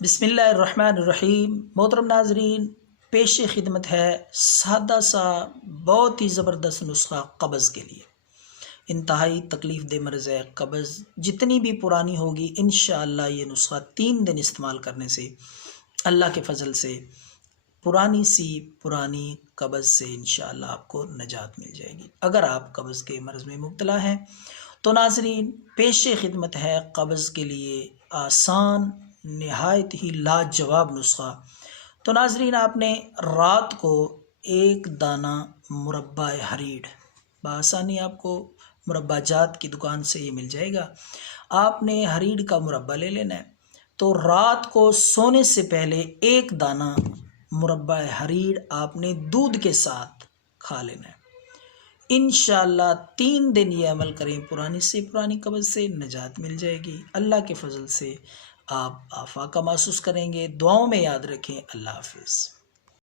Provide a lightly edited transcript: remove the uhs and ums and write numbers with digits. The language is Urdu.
بسم اللہ الرحمن الرحیم۔ محترم ناظرین، پیش خدمت ہے سادہ سا بہت ہی زبردست نسخہ قبض کے لیے۔ انتہائی تکلیف دہ مرض ہے قبض، جتنی بھی پرانی ہوگی انشاءاللہ یہ نسخہ 3 دن استعمال کرنے سے اللہ کے فضل سے پرانی قبض سے انشاءاللہ آپ کو نجات مل جائے گی۔ اگر آپ قبض کے مرض میں مبتلا ہیں تو ناظرین، پیش خدمت ہے قبض کے لیے آسان نہایت ہی لاجواب نسخہ۔ تو ناظرین، آپ نے رات کو 1 دانہ مربع ہریڑ، بآسانی آپ کو مربع جات کی دکان سے یہ مل جائے گا، آپ نے ہریڑ کا مربع لے لینا ہے۔ تو رات کو سونے سے پہلے 1 دانہ مربع ہریڑ آپ نے دودھ کے ساتھ کھا لینا ہے۔ انشاءاللہ 3 دن یہ عمل کریں، پرانی قبض سے نجات مل جائے گی۔ اللہ کے فضل سے آپ افاقہ محسوس کریں گے۔ دعاؤں میں یاد رکھیں۔ اللہ حافظ۔